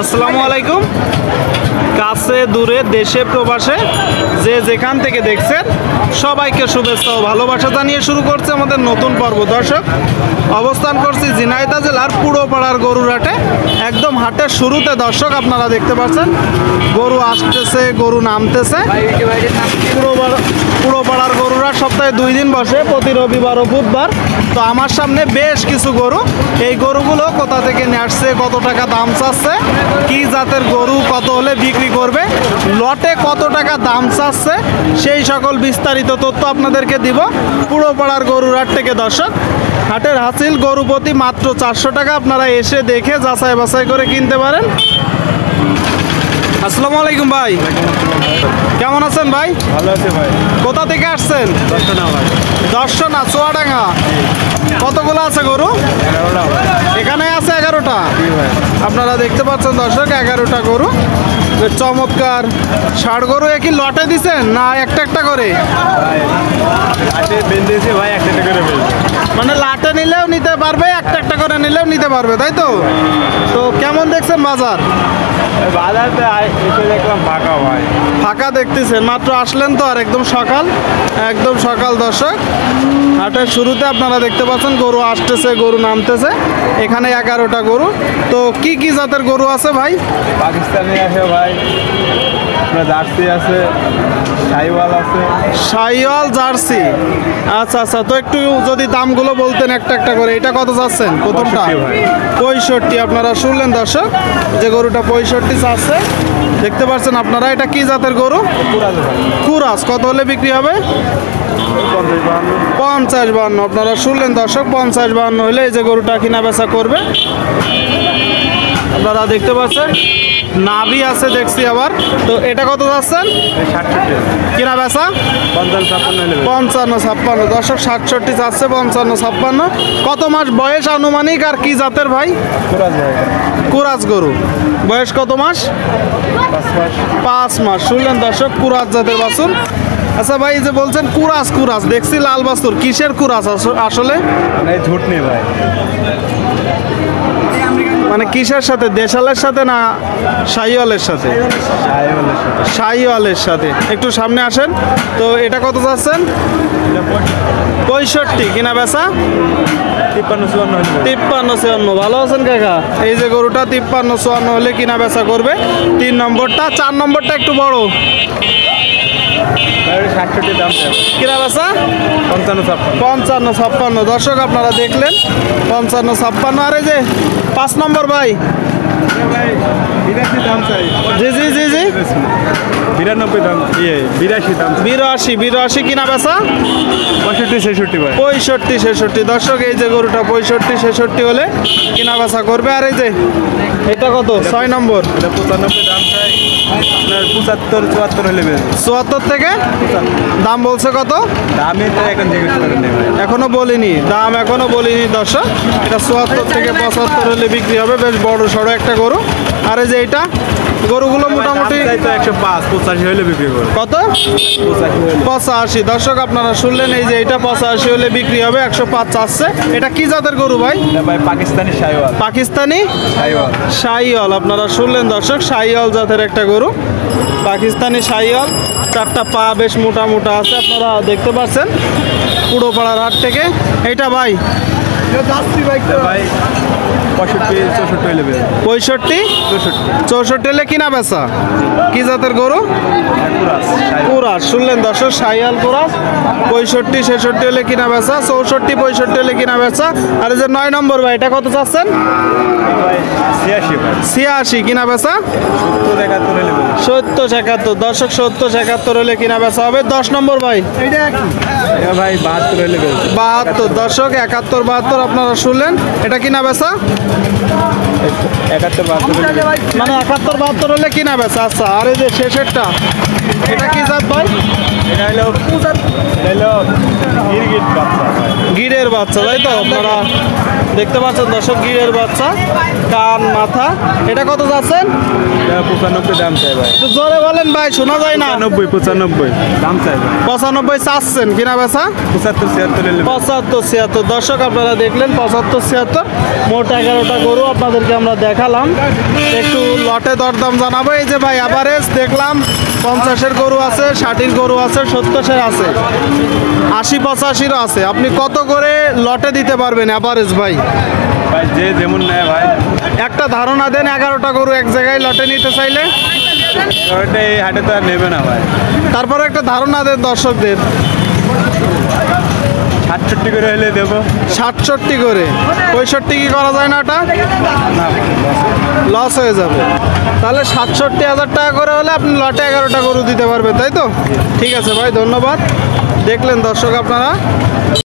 আসসালামু আলাইকুম। কাছে দূরে দেশে প্রবাসে যে যেখান থেকে দেখছেন সবাইকে শুভেচ্ছা ও ভালোবাসা জানিয়ে শুরু করছে আমাদের নতুন পর্ব। দর্শক, অবস্থান করছি ঝিনাইদহ জেলার পুরোপাড়ার গরুর হাটে। একদম হাটের শুরুতে দর্শক আপনারা দেখতে পাচ্ছেন গরু আসতেছে, গরু নামতেছে। পুরোপাড়ার গরুরা সপ্তাহে 2 দিন বসে, প্রতি রবিবার ও বুধবার। তো আমার সামনে বেশ কিছু গরু, এই গরুগুলো কোথা থেকে নিয়ে আসছে, কত টাকা দাম চাচ্ছে, কি জাতের গরু, কত হলে বিক্রি করবে, লটে কত টাকা দাম চাচ্ছে, সেই সকল বিস্তারিত তথ্য আপনাদেরকে দিব পুরোপাড়ার গরুর হাট থেকে। দর্শক, হাটের হাসিল গরু প্রতি মাত্র 400 টাকা। আপনারা এসে দেখে যাচাই বাছাই করে কিনতে পারেন। আসসালামু আলাইকুম ভাই, কেমন আছেন ভাই? ভালো আছে ভাই। কোথা থেকে আসছেন? দর্শনা ভাই। দর্শনা, চুয়াডাঙ্গা। কতগুলো আছে গরু? 11টা ভাই। এখানে আছে 11টা। ভাই আপনারা দেখতে পাচ্ছেন দর্শক, 11টা গরু। বেশ চমৎকার। 60 গরু একই লটে দিচ্ছেন না একটা একটা করে? ভাই আটে বেঁধেছি ভাই, একটা করে বেঁধেছি। মানে লাটে নিলেও নিতে পারবে, একটা একটা করে নিলেও নিতে পারবে, তাই তো? তো কেমন দেখছেন বাজার? বাজারতে এসে দেখলাম ফাঁকা ভাই। ফাঁকা দেখতেছেন? মাত্র আসলেন তো, আর একদম সকাল, একদম সকাল। দর্শক, হাটের শুরুতে আপনারা দেখতে পাচ্ছেন গরু আসতেছে, গরু নামতেছে। এখানে 11টা গরু। তো কি কি জাতের গরু আছে ভাই? পাকিস্তানি আছে ভাই, আপনার জার্সি আছে, শাহিওয়াল আছে। শাহিওয়াল, জার্সি। আচ্ছা আচ্ছা, তো একটু যদি দামগুলো বলতেন একটা একটা করে। এটা কত চাচ্ছেন প্রথমটা? 65। আপনারা শুনলেন দর্শক, যে গরুটা 65 চাচ্ছে। দেখতে পাচ্ছেন আপনারা, এটা কি জাতের গরু? কুরাস। কত হলে বিক্রি হবে? 50-52। আপনারা শুনলেন দর্শক, 50-52 হলে এই যে গরুটা কিনা বেচা করবে। আপনারা দেখতে পাচ্ছেন নাভি আছে দেখছি আবার। তো এটা কত যাচ্ছেন কিনা বেচা? 55-56। দর্শক, 67 চাচ্ছে, 55-56। কত মাস বয়স আনুমানিক, আর কি জাতের ভাই? কুরাস গরু। বয়স কত মাস? 5 মাস। শুনলেন দর্শক, কুরাস জাতের বাছুর। আচ্ছা ভাই, যে বলছেন কুরাস, কুরাস দেখছি লাল বাছুর, কিসের কুরাস আসলে? ঝুট নেই ভাই। মানে কিসের সাথে, দেশালের সাথে না শাহিওয়ালের সাথে? শাহিওয়ালের সাথে। একটু সামনে আসেন। তো এটা কত যাচ্ছেন? 65। কিনা বেচা? 53-54। ভালো আছেন কাকা? এই যে গরুটা 53-54 হলে কিনা বেচা করবে। 3 নম্বরটা। 4 নম্বরটা একটু বড়। কিনা বেচা? 55-56। দর্শক, আপনারা দেখলেন 55-56। আর এই যে 5 নম্বর ভাই, জি জি জি জি, 92 দাম, 82 কিনা বেচা? 65-66 ভাই। 65-66। দর্শক, এই যে গরুটা 65-66 হলে কিনা বেচা করবে। আর এই যে এটা কত? 6 নম্বর। 95 দাম চাই আপনার, 75-74 হলে 74 থেকে দাম বলছে কত? দামে তো এখন জিজ্ঞেস করেন ভাই, এখনো বলিনি দাম, এখনো বলিনি দর্শক। এটা 74 থেকে 75 হলে বিক্রি হবে। বেশ বড় সড়ো একটা গরু। আর এই যে এটা গরুগুলো মোটামুটি 105-85 হলে বিক্রি করবে। কত? 85। দর্শক, আপনারা শুনলেন, এই যে এটা 85 হলে বিক্রি হবে। 105 চাচ্ছে। এটা কি জাতের গরু ভাই? ভাই পাকিস্তানি শাহিওয়াল। পাকিস্তানি শাহিওয়াল। শাহিওয়াল। আপনারা শুনলেন দর্শক, শাহিওয়াল জাতের একটা গরু, পাকিস্তানি শাহিওয়াল। 4টা পা বেশ মোটা মোটা আছে, আপনারা দেখতে পাচ্ছেন পুরোপাড়ার হাট থেকে। এইটা ভাই ভাই 65-64 হলে 65-64 হলে কিনা বেচা? কি জাতের গরু? কুরাস। শুনলেন দর্শক, শাহিওয়াল কুরাস। 65-66 হলে কিনা বেচা, 64-65 হলে কিনা বেচা। আর এই যে 9 নম্বর ভাই, এটা কত চাচ্ছেন? 86 কিনা বেচা? 70-71। দর্শক, 70-71 হলে কিনা বেচা হবে। 10 নম্বর ভাই, ভাই 72 হলে 72। দর্শক, 71-72 আপনারা শুনলেন। এটা কিনা বেচা? 71-72 মানে 71-72 হলে কিনা বেচা। আচ্ছা, আর এই যে শেষেরটা, এটা কি জাত ভাই? এটা হলো গিরগিট বাচ্চা, গিরের বাচ্চা, তাই তো? আপনারা দেখতে পাচ্ছেন দর্শক, গিরের বাচ্চা, কান মাথা। এটা কত যাচ্ছেন? 95 দাম চাই ভাই। একটু জোরে বলেন ভাই, শোনা যায় না। 95 দাম চাই ভাই। 95 চাচ্ছেন, কিনা বেচা 75-76 75-76। দর্শক আপনারা দেখলেন 75-76, মোট 11টা গরু আপনাদেরকে আমরা দেখালাম। একটু লটে দরদাম জানাবো। এই যে ভাই অ্যাভারেজ দেখলাম 50-এর গরু আছে, 60-এর গরু আছে, 70-এর আছে, 80-85-এরও আছে। আপনি কত করে লটে দিতে পারবেন অ্যাভারেজ ভাই? ভাই যে যেমন নেয় ভাই। একটা ধারণা দেন, 11টা গরু এক জায়গায় লটে নিতে চাইলে। ওটা এই হাটে তো আর নেবে না ভাই। তারপরে একটা ধারণা দেন দর্শকদের। 68 করে হলে দেবো। 67 করে, 65 কি করা যায় না? ওটা না লস হয়ে যাবে। তাহলে 67,000 টাকা করে হলে আপনি লটে 11টা গরু দিতে পারবেন, তাই তো? ঠিক আছে ভাই, ধন্যবাদ। দেখলেন দর্শক আপনারা